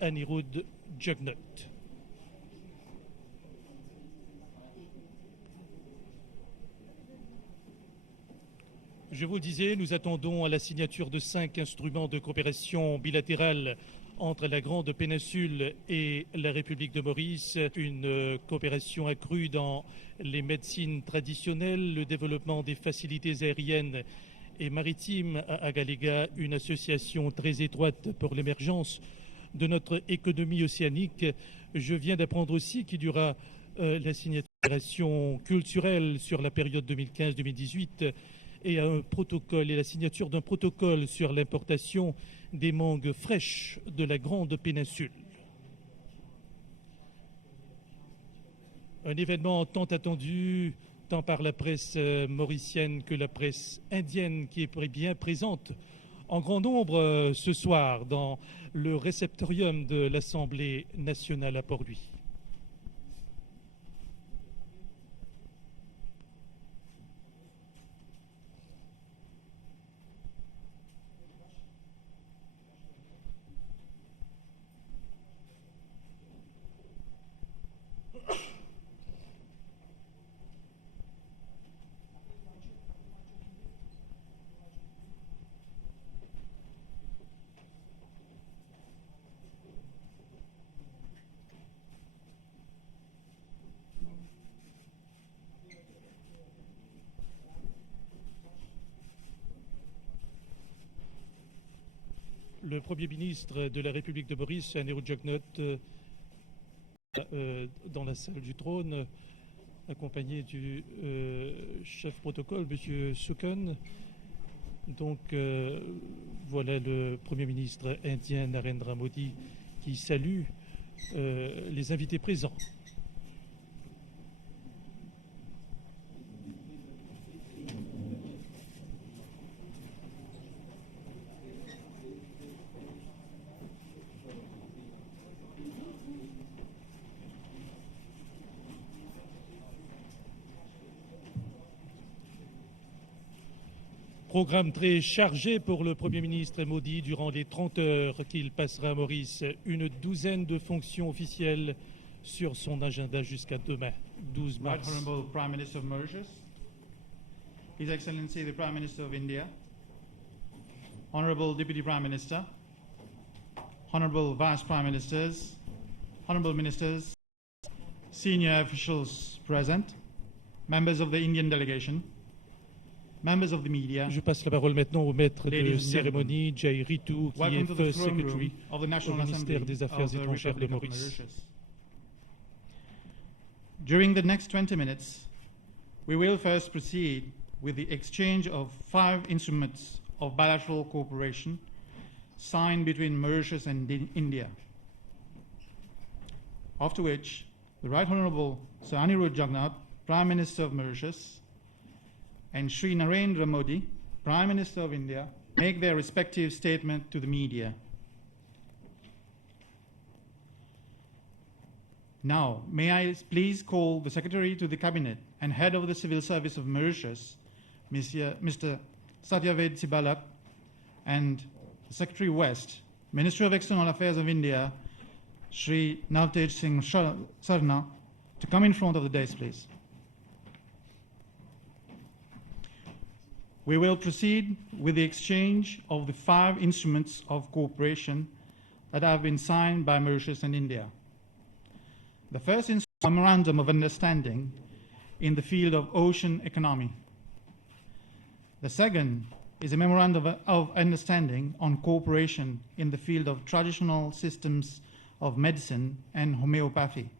Anerood Jugnauth. Je vous le disais, nous attendons à la signature de 5 instruments de coopération bilatérale entre la Grande Péninsule et la République de Maurice, une coopération accrue dans les médecines traditionnelles, le développement des facilités aériennes et maritimes à Agalega, une association très étroite pour l'émergence de notre économie océanique. Je viens d'apprendre aussi qu'il y aura la signature culturelle sur la période 2015-2018 et un protocole et la signature d'un protocole sur l'importation des mangues fraîches de la Grande Péninsule. Un événement tant attendu, tant par la presse mauricienne que la presse indienne, qui est bien présente en grand nombre ce soir dans le réceptorium de l'Assemblée nationale à Port-Louis. Le Premier ministre de la République de Maurice, Anerood Jugnauth, dans la salle du trône, accompagné du chef protocole, M. Sukan. Donc, voilà le Premier ministre indien, Narendra Modi, qui salue les invités présents. Programme très chargé pour le Premier ministre Modi durant les 30 heures qu'il passera à Maurice. Une douzaine de fonctions officielles sur son agenda jusqu'à demain, 12 mars. Right Honourable Prime Minister of Mauritius, His Excellency the Prime Minister of India, Honourable Deputy Prime Minister, Honourable Vice Prime Ministers, Honourable Ministers, senior officials present, members of the Indian delegation, members of the media. Je passe la parole maintenant au maître de cérémonie, Jai Ritu, qui est First Secretary of the National au ministère des Affaires étrangères de Maurice. During the next 20 minutes, we will first proceed with the exchange of 5 instruments of bilateral cooperation signed between Mauritius and India. After which, the Right Honourable Sir Anerood Jugnauth, Prime Minister of Mauritius, and Sri Narendra Modi, Prime Minister of India, make their respective statement to the media. Now, may I please call the Secretary to the Cabinet and Head of the Civil Service of Mauritius, Mr. Satyaved Sibalak, and Secretary West, Ministry of External Affairs of India, Sri Navtej Singh Sarna, to come in front of the dais, please. We will proceed with the exchange of the 5 instruments of cooperation that have been signed by Mauritius and India. The first is a memorandum of understanding in the field of ocean economy. The second is a memorandum of understanding on cooperation in the field of traditional systems of medicine and homeopathy.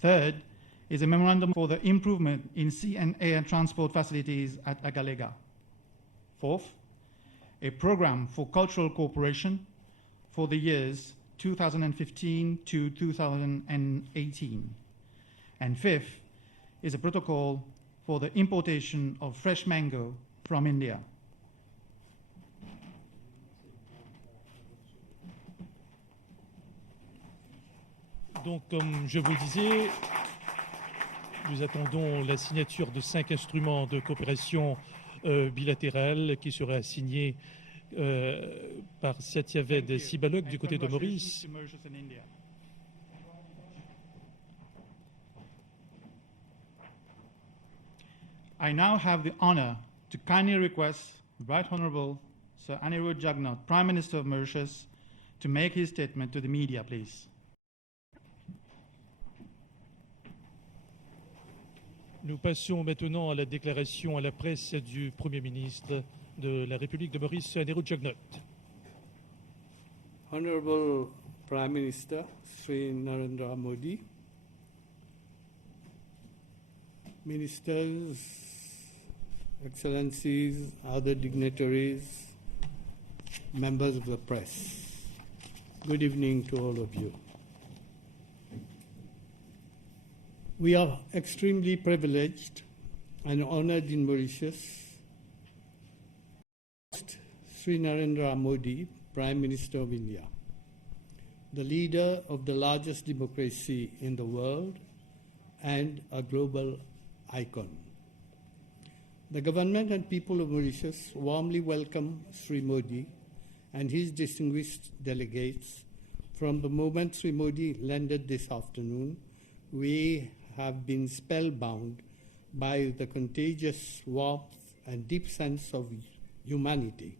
Third is a memorandum for the improvement in sea and air transport facilities at Agalega. Fourth, a program for cultural cooperation for the years 2015 to 2018. And fifth is a protocol for the importation of fresh mango from India. Donc, comme je vous le disais, nous attendons la signature de 5 instruments de coopération bilatérale qui seraient signés par Satyaved Sibalok du côté de Maurice. I now have the honor to kindly request the Right Honourable Sir Anerood Jugnauth, Prime Minister of Mauritius, to make his statement to the media, please. Nous passons maintenant à la déclaration à la presse du Premier ministre de la République de Maurice, Anerood Jugnauth. Honorable Prime Minister Sri Narendra Modi, Ministers, Excellencies, other dignitaries, members of the press, good evening to all of you. We are extremely privileged and honored in Mauritius. Sri Narendra Modi, Prime Minister of India, the leader of the largest democracy in the world and a global icon. The government and people of Mauritius warmly welcome Sri Modi and his distinguished delegates. From the moment Sri Modi landed this afternoon, we have been spellbound by the contagious warmth and deep sense of humanity.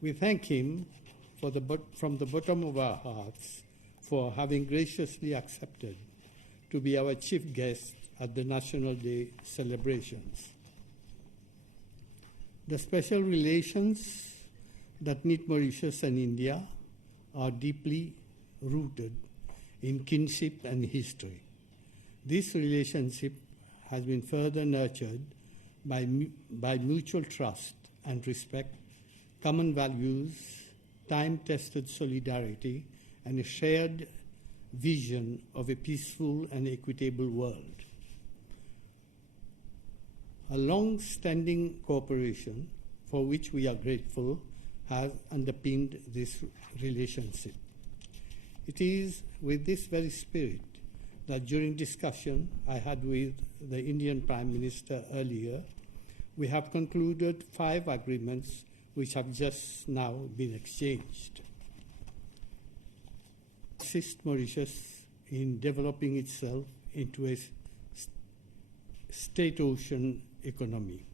We thank him from the bottom of our hearts for having graciously accepted to be our chief guest at the National Day celebrations. The special relations that knit Mauritius and India are deeply rooted in kinship and history. This relationship has been further nurtured by mutual trust and respect, common values, time-tested solidarity, and a shared vision of a peaceful and equitable world. A long-standing cooperation, for which we are grateful, has underpinned this relationship. It is with this very spirit that during discussion I had with the Indian Prime Minister earlier, we have concluded 5 agreements which have just now been exchanged. Assist Mauritius in developing itself into a state ocean economy.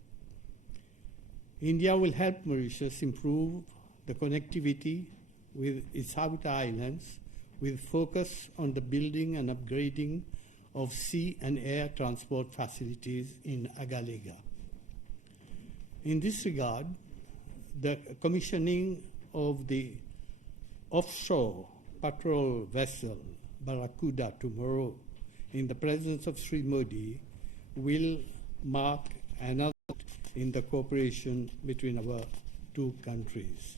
India will help Mauritius improve the connectivity with its outer islands with focus on the building and upgrading of sea and air transport facilities in Agalega. In this regard, the commissioning of the offshore patrol vessel Barracuda tomorrow in the presence of Sri Modi will mark another in the cooperation between our two countries.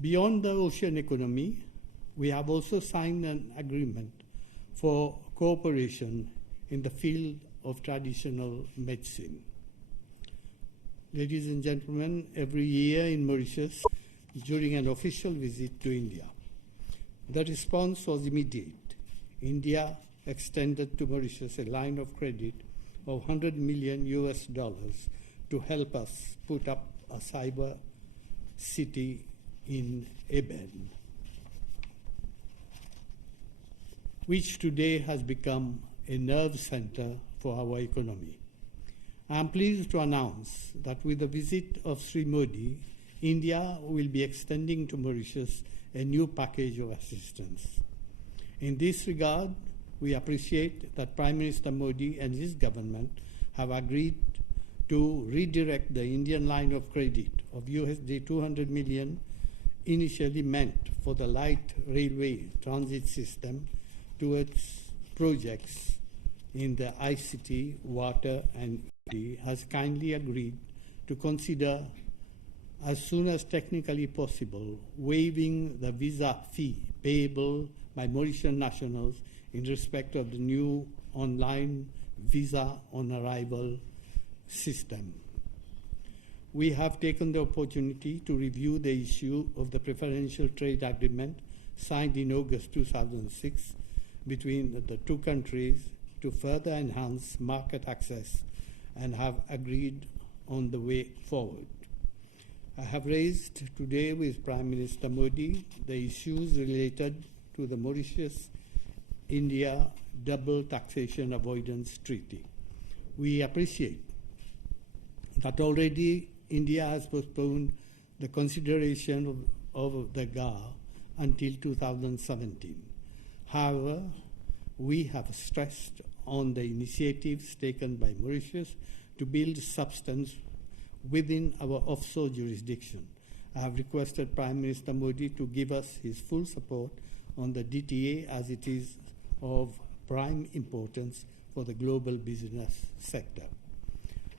Beyond the ocean economy, we have also signed an agreement for cooperation in the field of traditional medicine. Ladies and gentlemen, every year in Mauritius, during an official visit to India, the response was immediate. India extended to Mauritius a line of credit of $100 million to help us put up a cyber city in Eben, which today has become a nerve center for our economy. I am pleased to announce that with the visit of Sri Modi, India will be extending to Mauritius a new package of assistance. In this regard, we appreciate that Prime Minister Modi and his government have agreed to redirect the Indian line of credit of USD 200 million initially meant for the light railway transit system towards projects in the ICT, water, and ED, has kindly agreed to consider as soon as technically possible waiving the visa fee payable by Mauritian nationals in respect of the new online visa on arrival system. We have taken the opportunity to review the issue of the preferential trade agreement signed in August 2006 between the two countries to further enhance market access and have agreed on the way forward. I have raised today with Prime Minister Modi the issues related to the Mauritius-India Double Taxation Avoidance Treaty. We appreciate that already India has postponed the consideration of the GAR until 2017. However, we have stressed on the initiatives taken by Mauritius to build substance within our offshore jurisdiction. I have requested Prime Minister Modi to give us his full support on the DTA as it is of prime importance for the global business sector.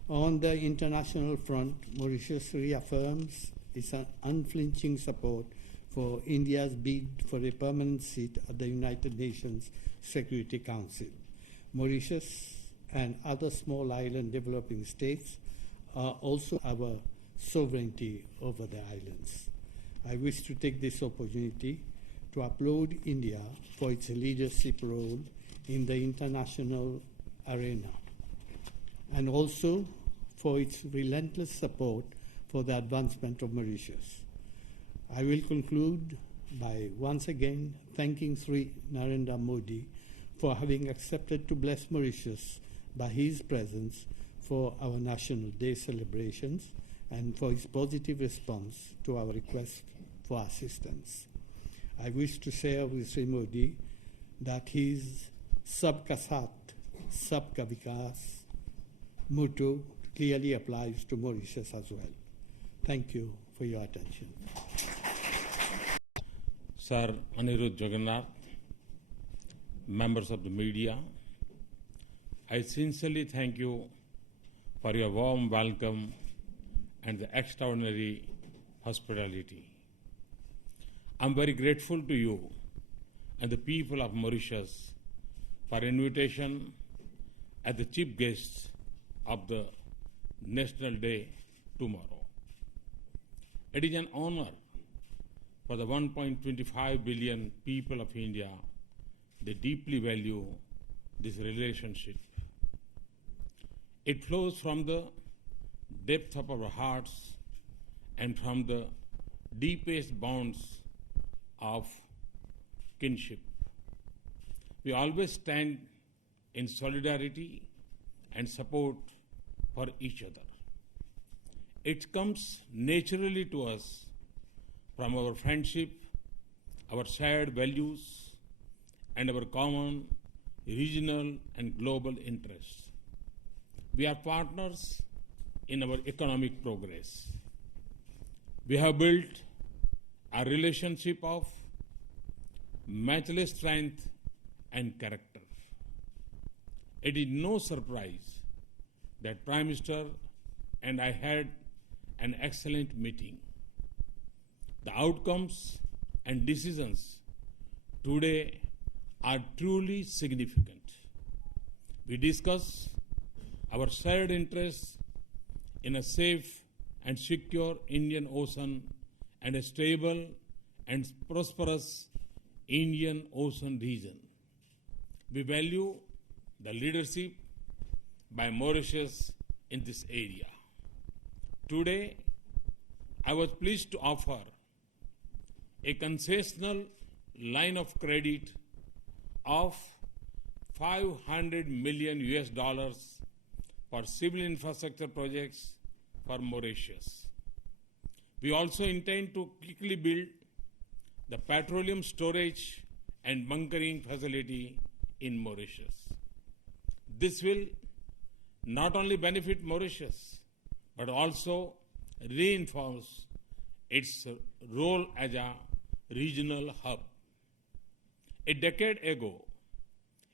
On the international front, Mauritius reaffirms its unflinching support for India's bid for a permanent seat at the United Nations Security Council. Mauritius and other small island developing states are also our sovereignty over the islands. I wish to take this opportunity to applaud India for its leadership role in the international arena and also for its relentless support for the advancement of Mauritius. I will conclude by once again thanking Sri Narendra Modi for having accepted to bless Mauritius by his presence for our National Day celebrations and for his positive response to our request for assistance. I wish to share with Sri Modi that his Sabka Saath, Sabka Vikas motto clearly applies to Mauritius as well. Thank you for your attention. Sir Anerood Jugnauth, members of the media, I sincerely thank you for your warm welcome and the extraordinary hospitality. I'm very grateful to you and the people of Mauritius for invitation as the chief guests of the National Day tomorrow. It is an honor for the 1.25 billion people of India. They deeply value this relationship. It flows from the depth of our hearts and from the deepest bonds of kinship. We always stand in solidarity and support for each other. It comes naturally to us from our friendship, our shared values, and our common regional and global interests. We are partners in our economic progress. We have built a relationship of matchless strength and character. It is no surprise that Prime Minister and I had an excellent meeting. The outcomes and decisions today are truly significant. We discuss our shared interests in a safe and secure Indian Ocean and a stable and prosperous Indian Ocean region. We value the leadership by Mauritius in this area. Today, I was pleased to offer a concessional line of credit of $500 million for civil infrastructure projects for Mauritius. We also intend to quickly build the petroleum storage and bunkering facility in Mauritius. This will not only benefit Mauritius, but also reinforce its role as a regional hub. A decade ago,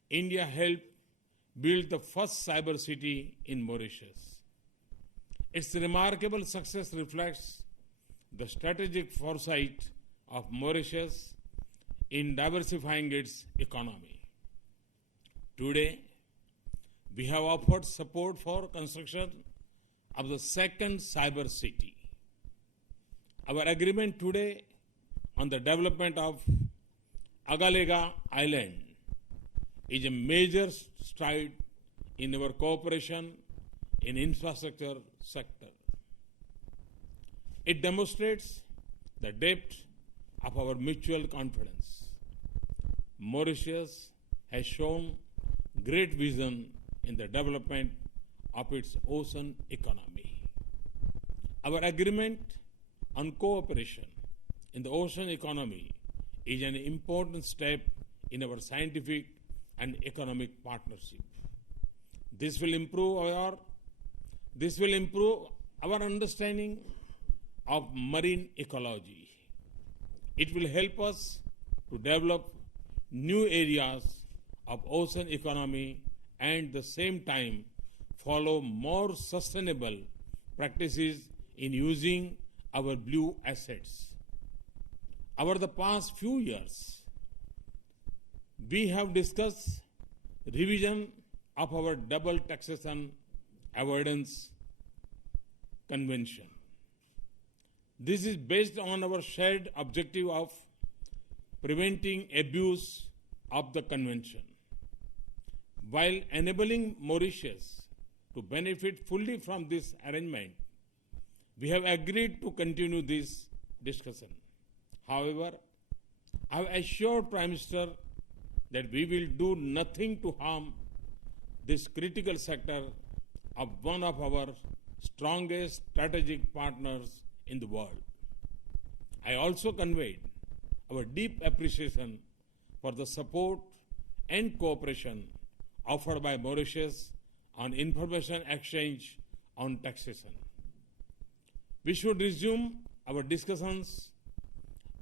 India helped build the first cyber city in Mauritius. Its remarkable success reflects the strategic foresight of Mauritius in diversifying its economy. Today, we have offered support for construction of the second cyber city. Our agreement today on the development of Agalega Island is a major stride in our cooperation in infrastructure sector. It demonstrates the depth of our mutual confidence. Mauritius has shown great vision in the development of its ocean economy. Our agreement on cooperation in the ocean economy is an important step in our scientific and economic partnership. This will improve our understanding of marine ecology. It will help us to develop new areas of ocean economy and at the same time follow more sustainable practices in using our blue assets. Over the past few years, we have discussed revision of our double taxation avoidance convention. This is based on our shared objective of preventing abuse of the convention, while enabling Mauritius to benefit fully from this arrangement. We have agreed to continue this discussion. However, I have assured Prime Minister that we will do nothing to harm this critical sector of one of our strongest strategic partners in the world. I also conveyed our deep appreciation for the support and cooperation offered by Mauritius on information exchange on taxation. We should resume our discussions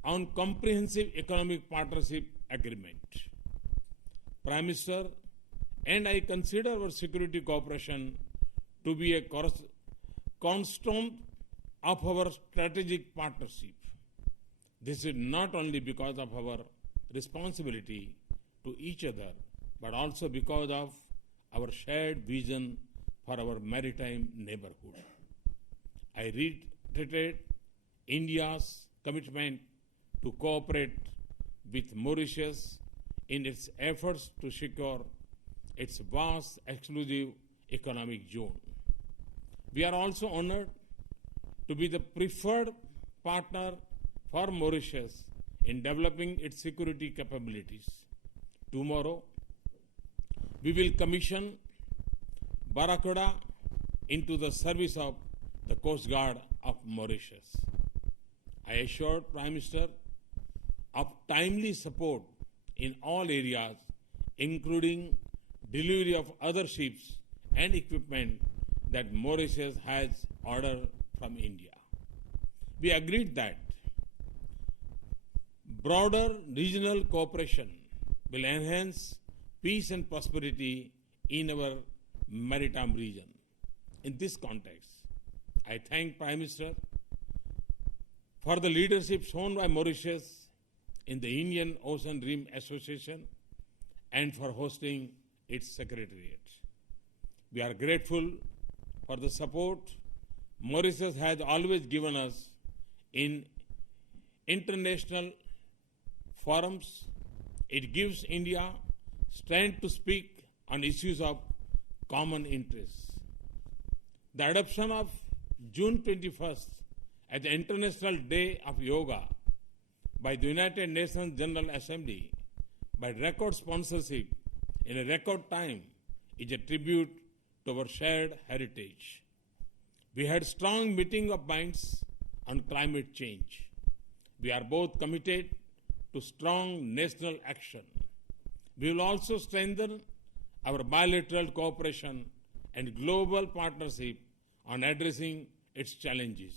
on comprehensive economic partnership agreement. Prime Minister and I consider our security cooperation to be a cornerstone of our strategic partnership. This is not only because of our responsibility to each other, but also because of our shared vision for our maritime neighborhood. I reiterate India's commitment to cooperate with Mauritius in its efforts to secure its vast exclusive economic zone. We are also honored to be the preferred partner for Mauritius in developing its security capabilities. Tomorrow, we will commission Barracuda into the service of the Coast Guard of Mauritius. I assured Prime Minister of timely support in all areas, including delivery of other ships and equipment that Mauritius has ordered from India. We agreed that broader regional cooperation will enhance peace and prosperity in our maritime region. In this context, I thank Prime Minister for the leadership shown by Mauritius in the Indian Ocean Rim Association and for hosting its secretariat. We are grateful for the support Mauritius has always given us in international forums. It gives India strength to speak on issues of common interest. The adoption of June 21st as the International Day of Yoga by the United Nations General Assembly by record sponsorship in a record time is a tribute to our shared heritage. We had strong meeting of minds on climate change. We are both committed to strong national action. We will also strengthen our bilateral cooperation and global partnership on addressing its challenges.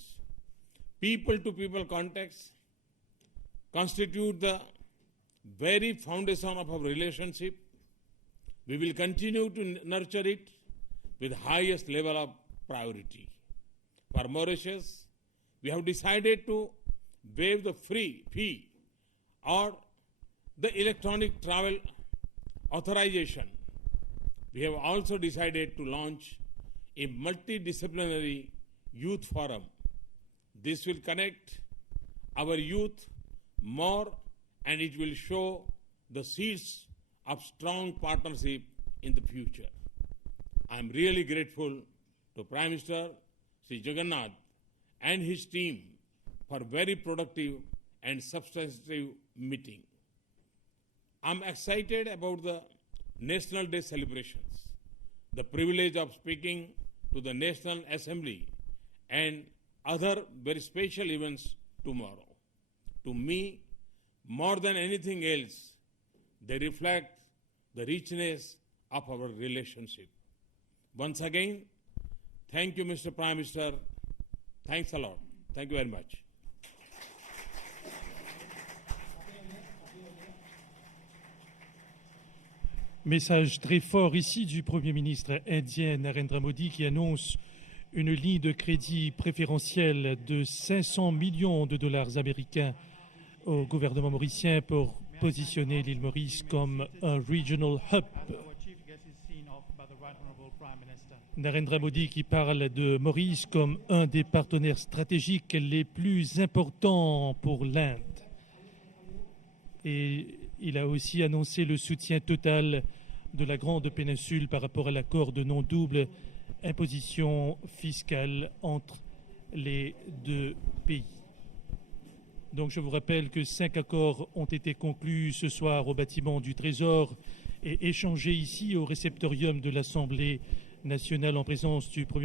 People-to-people contacts constitute the very foundation of our relationship. We will continue to nurture it with highest level of priority. For Mauritius, we have decided to waive the fee or the electronic travel authorization. We have also decided to launch a multidisciplinary youth forum. This will connect our youth more, and it will show the seeds of strong partnership in the future. I am really grateful to Prime Minister Sri Jugnauth, and his team for very productive and substantive meeting. I'm excited about the National Day celebrations, the privilege of speaking to the National Assembly and other very special events tomorrow. To me, more than anything else, they reflect the richness of our relationship. Once again, thank you, Mr. Prime Minister. Thanks a lot. Thank you very much. Message très fort ici du Premier ministre indien Narendra Modi qui annonce une ligne de crédit préférentielle de 500 millions de dollars américains au gouvernement mauricien pour positionner l'île Maurice comme un regional hub. Narendra Modi qui parle de Maurice comme un des partenaires stratégiques les plus importants pour l'Inde. Et il a aussi annoncé le soutien total de la Grande Péninsule par rapport à l'accord de non-double imposition fiscale entre les deux pays. Donc je vous rappelle que 5 accords ont été conclus ce soir au bâtiment du Trésor et échangés ici au réceptorium de l'Assemblée nationale en présence du Premier ministre.